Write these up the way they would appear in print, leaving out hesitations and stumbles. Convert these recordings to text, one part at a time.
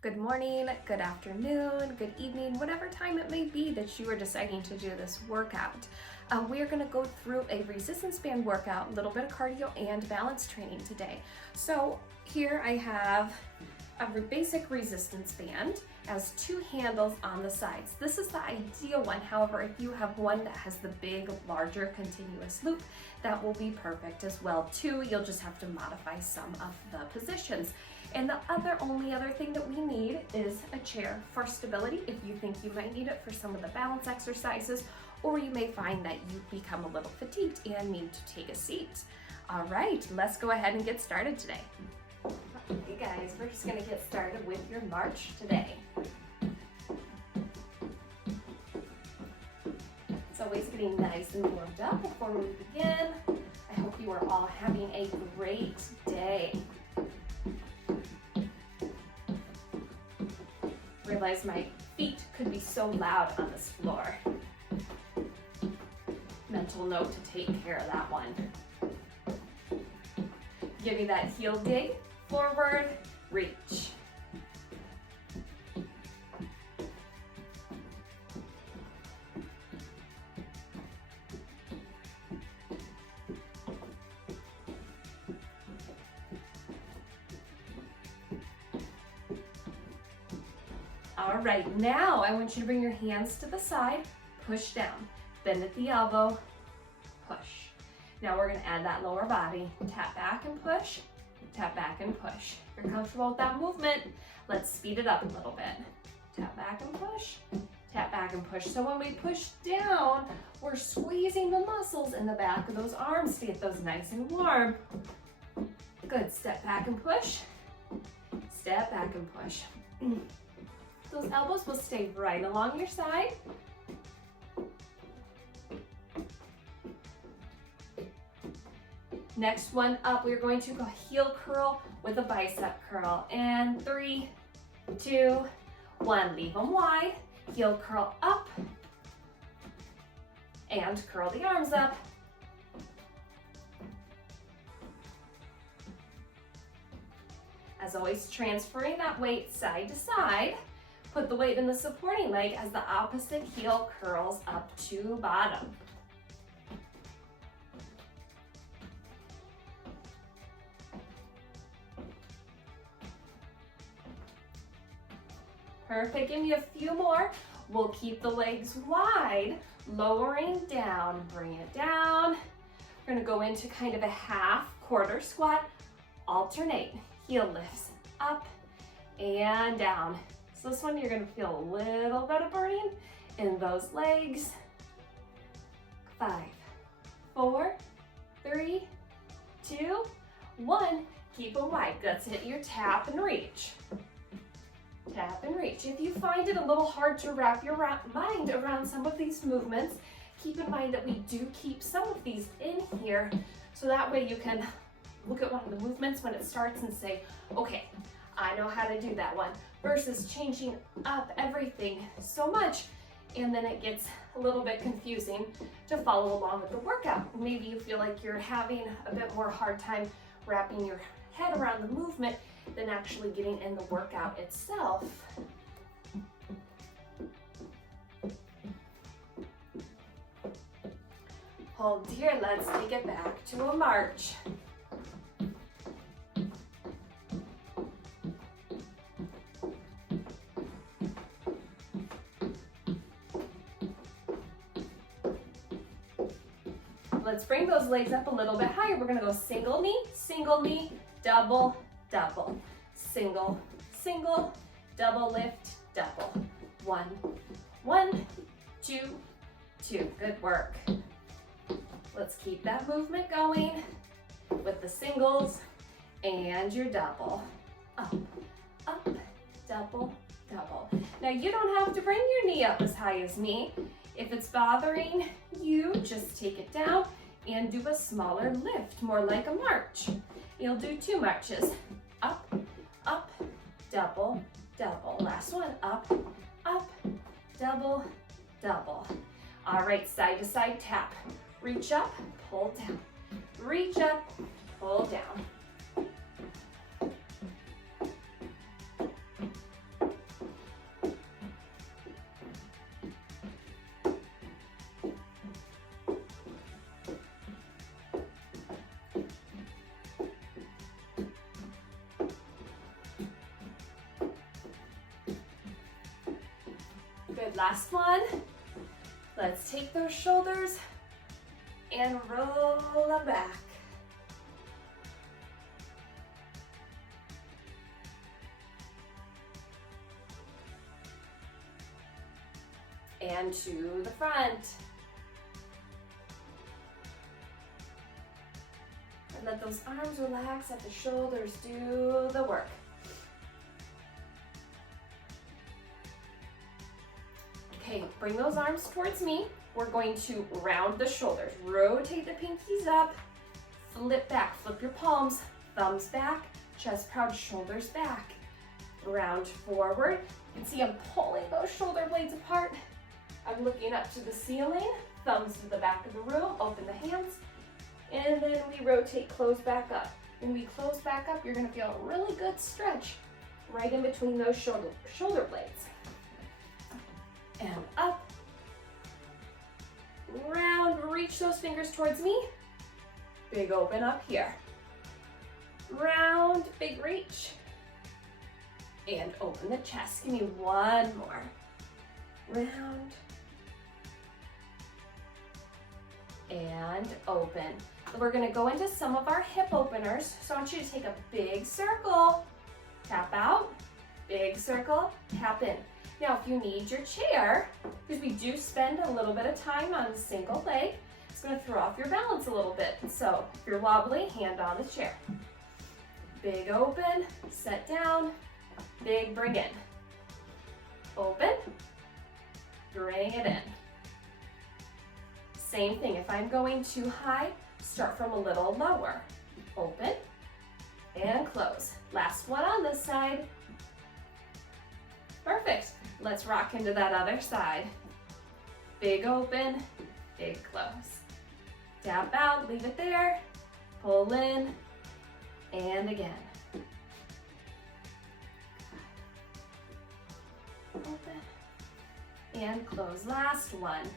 Good morning, good afternoon, good evening, whatever time it may be that you are deciding to do this workout. We are going to go through a resistance band workout, a little bit of cardio and balance training today. So here I have a basic resistance band has two handles on the sides. This is the ideal one. However, if you have one that has the big, larger continuous loop, that will be perfect as well too. You'll just have to modify some of the positions. And the only other thing that we need is a chair for stability if you think you might need it for some of the balance exercises, or you may find that you become a little fatigued and need to take a seat. All right, let's go ahead and get started today. Okay guys, we're just gonna get started with your march today. It's always getting nice and warmed up before we begin. I hope you are all having a great day. Realize my feet could be so loud on this floor. Mental note to take care of that one. Give me that heel dig, forward, reach. All right, now I want you to bring your hands to the side, push down, bend at the elbow, push. Now we're gonna add that lower body, tap back and push, tap back and push. If you're comfortable with that movement, let's speed it up a little bit. Tap back and push, tap back and push. So when we push down, we're squeezing the muscles in the back of those arms to get those nice and warm. Good, step back and push, step back and push. Those elbows will stay right along your side. Next one up, we're going to go heel curl with a bicep curl. And 3, 2, 1, leave them wide. Heel curl up and curl the arms up. As always, transferring that weight side to side. Put the weight in the supporting leg as the opposite heel curls up to bottom. Perfect, give me a few more. We'll keep the legs wide, lowering down, bring it down. We're gonna go into kind of a half quarter squat, alternate, heel lifts up and down. So this one you're gonna feel a little bit of burning in those legs. 5, 4, 3, 2, 1. Keep them wide. Let's hit your tap and reach. Tap and reach. If you find it a little hard to wrap your mind around some of these movements, keep in mind that we do keep some of these in here, so that way you can look at one of the movements when it starts and say, okay, I know how to do that one, versus changing up everything so much, and then it gets a little bit confusing to follow along with the workout. Maybe you feel like you're having a bit more hard time wrapping your head around the movement than actually getting in the workout itself. Hold here, let's take it back to a march. Let's bring those legs up a little bit higher. We're gonna go single knee, double, double. Single, single, double lift, double. 1, 1, 2, 2. Good work. Let's keep that movement going with the singles and your double. Up, up, double, double. Now you don't have to bring your knee up as high as me. If it's bothering you, just take it down and do a smaller lift, more like a march. You'll do 2 marches. Up, up, double, double. Last one, up, up, double, double. All right, side to side tap. Reach up, pull down. Reach up, pull down. last one. Let's take those shoulders and roll them back. And to the front. And let those arms relax, let the shoulders do the work. Okay, bring those arms towards me. We're going to round the shoulders. Rotate the pinkies up, flip back, flip your palms, thumbs back, chest proud, shoulders back. Round forward. You can see I'm pulling those shoulder blades apart. I'm looking up to the ceiling, thumbs to the back of the room, open the hands, and then we rotate, close back up. When we close back up, you're gonna feel a really good stretch right in between those shoulder blades. And up, round, reach those fingers towards me. Big open up here. Round, big reach. And open the chest. Give me one more. Round. And open. We're gonna go into some of our hip openers. So I want you to take a big circle, tap out, big circle, tap in. Now, if you need your chair, because we do spend a little bit of time on the single leg, it's gonna throw off your balance a little bit. So if you're wobbly, hand on the chair. Big open, set down, big bring in. Open, bring it in. Same thing, if I'm going too high, start from a little lower. Open and close. Last one on this side. Perfect. Let's rock into that other side. Big open, big close. Tap out, leave it there. Pull in, and again. Open and close. Last one.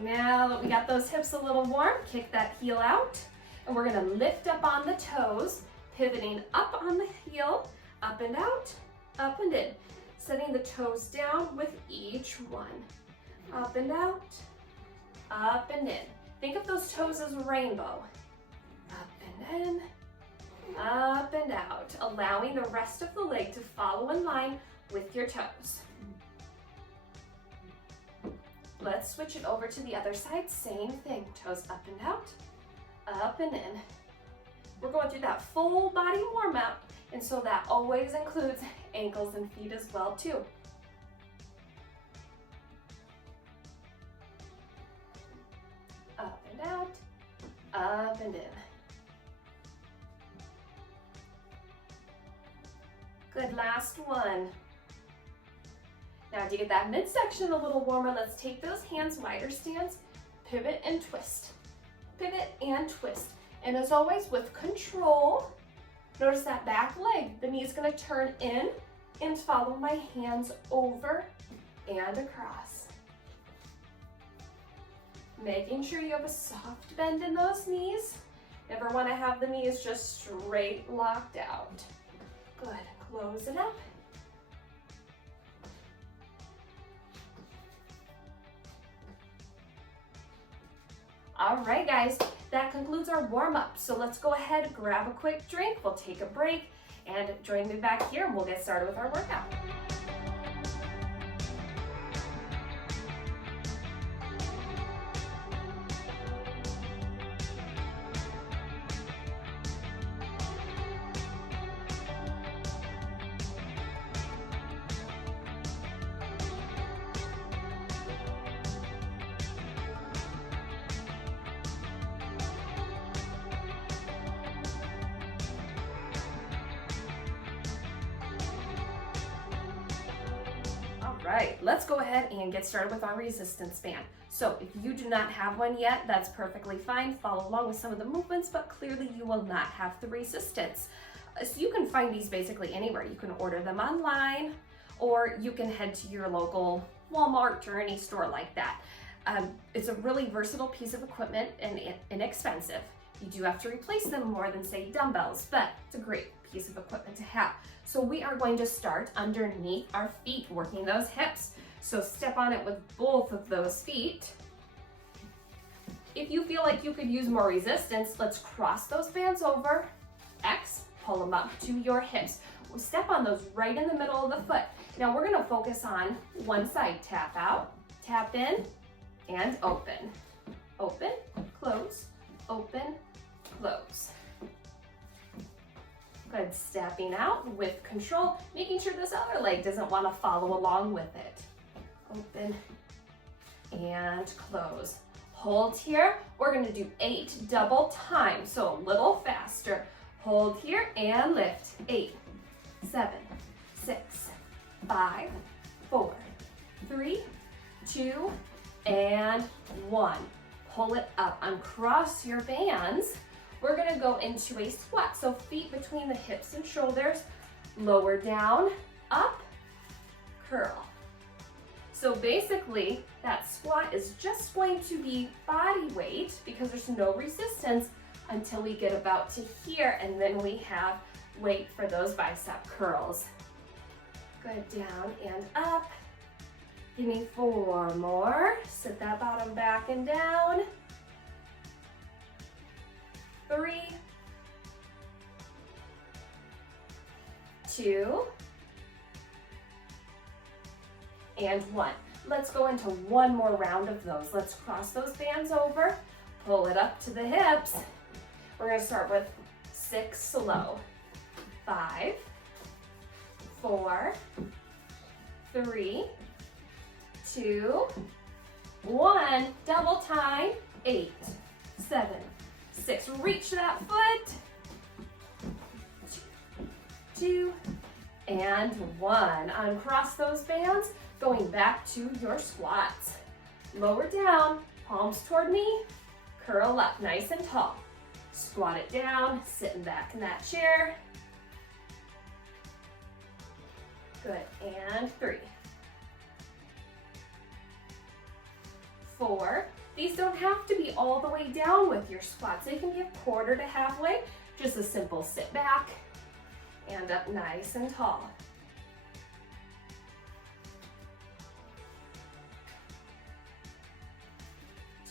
Now that we got those hips a little warm, kick that heel out, and we're gonna lift up on the toes, pivoting up on the heel, up and out, up and in. Setting the toes down with each one. Up and out, up and in. Think of those toes as a rainbow. Up and in, up and out, allowing the rest of the leg to follow in line with your toes. Let's switch it over to the other side. Same thing, toes up and out, up and in. We're going through that full body warm up, and so that always includes ankles and feet as well too. Up and out, up and in. Good, last one. Now to get that midsection a little warmer, let's take those hands, wider stance, pivot and twist. Pivot and twist. And as always, with control, notice that back leg. The knee is gonna turn in and follow my hands over and across. Making sure you have a soft bend in those knees. Never wanna have the knees just straight locked out. Good, close it up. All right, guys, that concludes our warm-up. So let's go ahead, grab a quick drink, we'll take a break, and join me back here and we'll get started with our workout. Right, let's go ahead and get started with our resistance band. So if you do not have one yet, that's perfectly fine. Follow along with some of the movements, but clearly you will not have the resistance. So you can find these basically anywhere. You can order them online, or you can head to your local Walmart or any store like that. It's a really versatile piece of equipment and inexpensive. You do have to replace them more than, say, dumbbells, but it's a great piece of equipment to have. So we are going to start underneath our feet, working those hips. So step on it with both of those feet. If you feel like you could use more resistance, let's cross those bands over. X, pull them up to your hips. We'll step on those right in the middle of the foot. Now we're gonna focus on one side. Tap out, tap in, and open. Open, close, open, close. Good, stepping out with control, making sure this other leg doesn't want to follow along with it. Open and close. Hold here. We're going to do 8 double time, so a little faster. Hold here and lift. 8, 7, 6, 5, 4, 3, 2, and 1. Pull it up, uncross your bands. We're gonna go into a squat. So feet between the hips and shoulders, lower down, up, curl. So basically that squat is just going to be body weight because there's no resistance until we get about to here, and then we have weight for those bicep curls. Good, down and up. Give me 4 more. Sit that bottom back and down. 3, 2, and 1. Let's go into one more round of those. Let's cross those bands over, pull it up to the hips. We're gonna start with 6 slow. 5, 4, 3, 2, 1. Double time. 8, 7, 6. Reach that foot. 2, and 1. Uncross those bands, going back to your squats. Lower down, palms toward me, curl up nice and tall. Squat it down, sitting back in that chair. Good, and 3, 4. These don't have to be all the way down with your squats. They can be a quarter to halfway. Just a simple sit back and up nice and tall.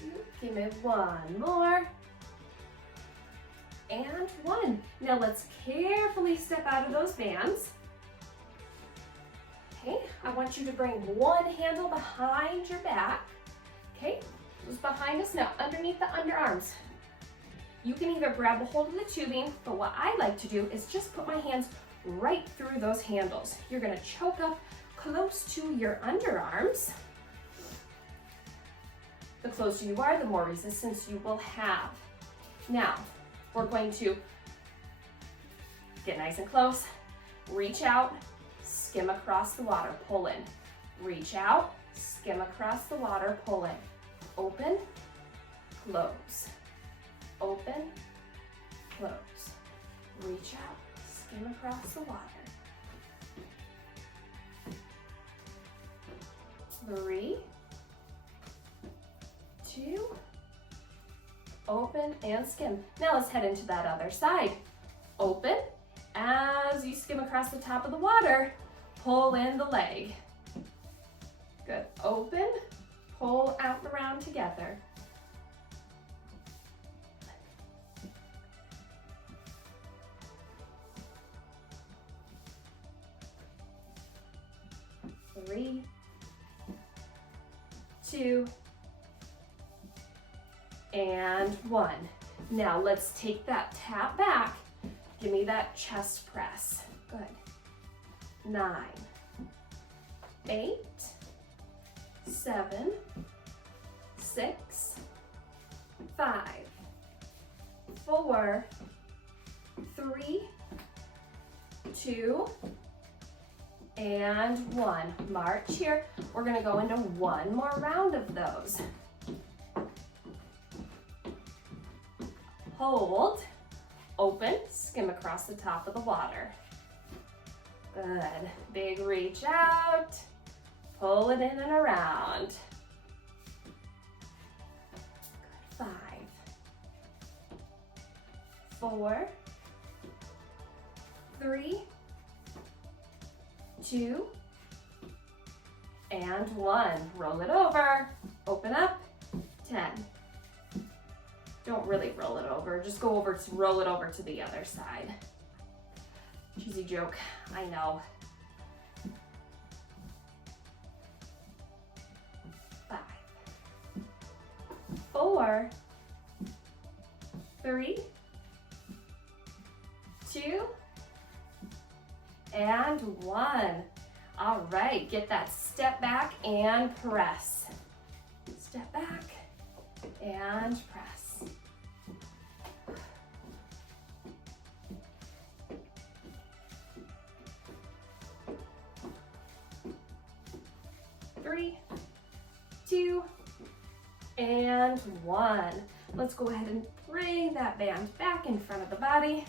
2, give me 1 more. And 1. Now let's carefully step out of those bands. Okay, I want you to bring one handle behind your back. Okay, who's behind us now? Underneath the underarms. You can either grab a hold of the tubing, but what I like to do is just put my hands right through those handles. You're gonna choke up close to your underarms. The closer you are, the more resistance you will have. Now, we're going to get nice and close, reach out, skim across the water, pull in. Reach out, skim across the water, pull in. Open, close. Open, close. Reach out, skim across the water. 3, 2, open and skim. Now let's head into that other side. Open, as you skim across the top of the water, pull in the leg. Good, open, pull out the round together. Three, 2, and 1. Now let's take that tap back. Give me that chest press. Good. 9, 8, 7, 6, 5, 4, 3, 2, and 1. March here. We're gonna go into one more round of those. Hold, open, skim across the top of the water. Good, big reach out, pull it in and around. Good, 5, 4, 3, 2, and 1. Roll it over, open up, 10. Don't really roll it over, just go over to roll it over to the other side. Cheesy joke, I know. 5, 4, 3, 2, and 1. All right, get that step back and press. Step back and press. 3, 2, and 1. Let's go ahead and bring that band back in front of the body.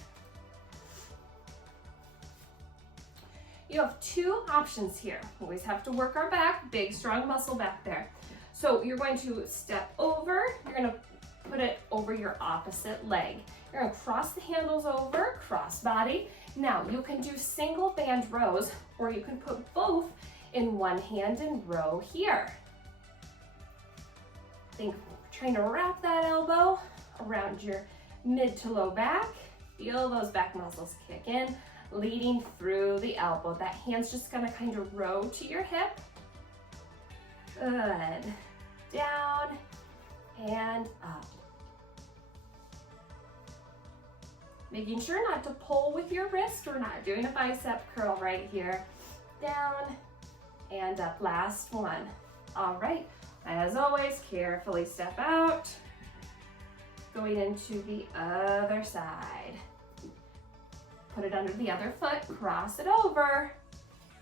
You have two options here. Always have to work our back, big strong muscle back there. So you're going to step over, you're going to put it over your opposite leg. You're going to cross the handles over, cross body. Now you can do single band rows, or you can put both in one hand and row here. Think, trying to wrap that elbow around your mid to low back. Feel those back muscles kick in, leading through the elbow. That hand's just gonna kind of row to your hip. Good. Down and up. Making sure not to pull with your wrist. We're not doing a bicep curl right here. Down and up. Last one. All right. As always, carefully step out. Going into the other side. Put it under the other foot, cross it over,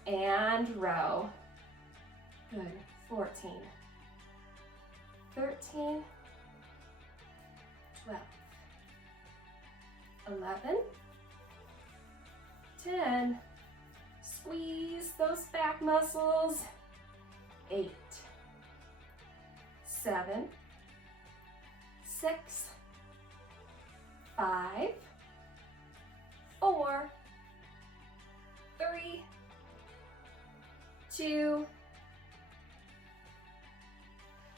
and row. Good. 14, 13, 12, 11, 10. Squeeze those back muscles. 8, 7, 6, 5, 4, 3, 2,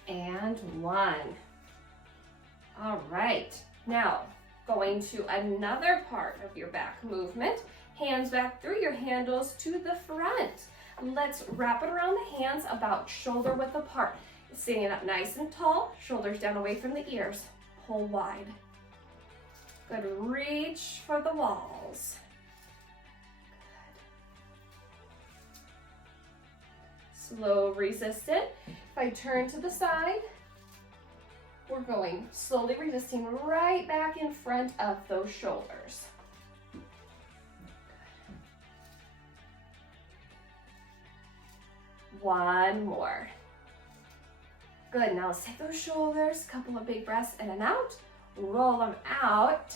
and 1. All right, now going to another part of your back movement. Hands back through your handles to the front. Let's wrap it around the hands about shoulder width apart. Sitting up nice and tall, shoulders down away from the ears. Pull wide. Good, reach for the walls. Good. Slow resistant. If I turn to the side, we're going slowly resisting right back in front of those shoulders. One more. Good, now let's take those shoulders, couple of big breaths in and out, roll them out.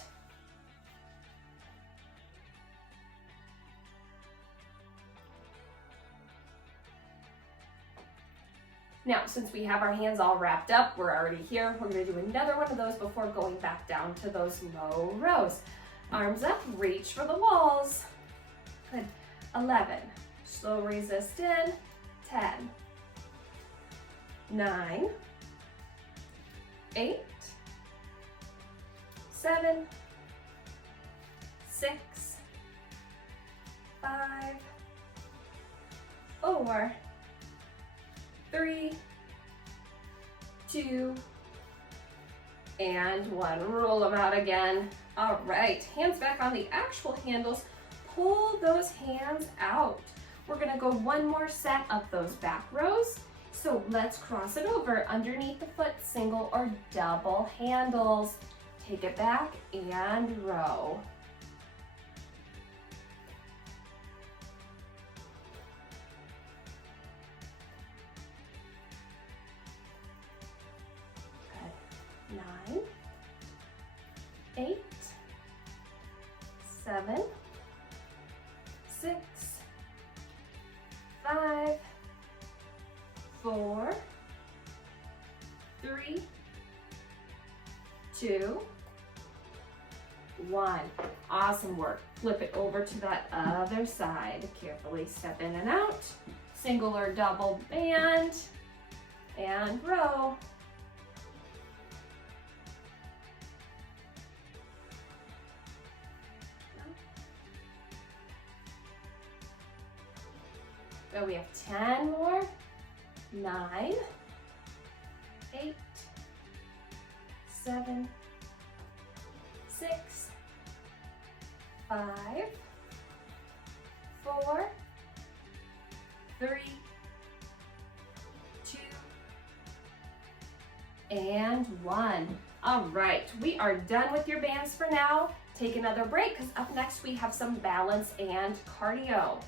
Now, since we have our hands all wrapped up, we're already here, we're gonna do another one of those before going back down to those low rows. Arms up, reach for the walls. Good, 11, slow resist in, 10, 9, 8, 7, 6, 5, 4, 3, 2, and 1. Roll them out again. All right, hands back on the actual handles. Pull those hands out. We're gonna go one more set of those back rows. So let's cross it over underneath the foot, single or double handles. Take it back and row. Good. 9, 8, 7, 6, 5, 4, 3, 2, 1. Awesome work. Flip it over to that other side. Carefully step in and out. Single or double band. And row. So we have 10 more. 9, 8, 7, 6, 5, 4, 3, 2, and 1. All right, we are done with your bands for now. Take another break because up next we have some balance and cardio.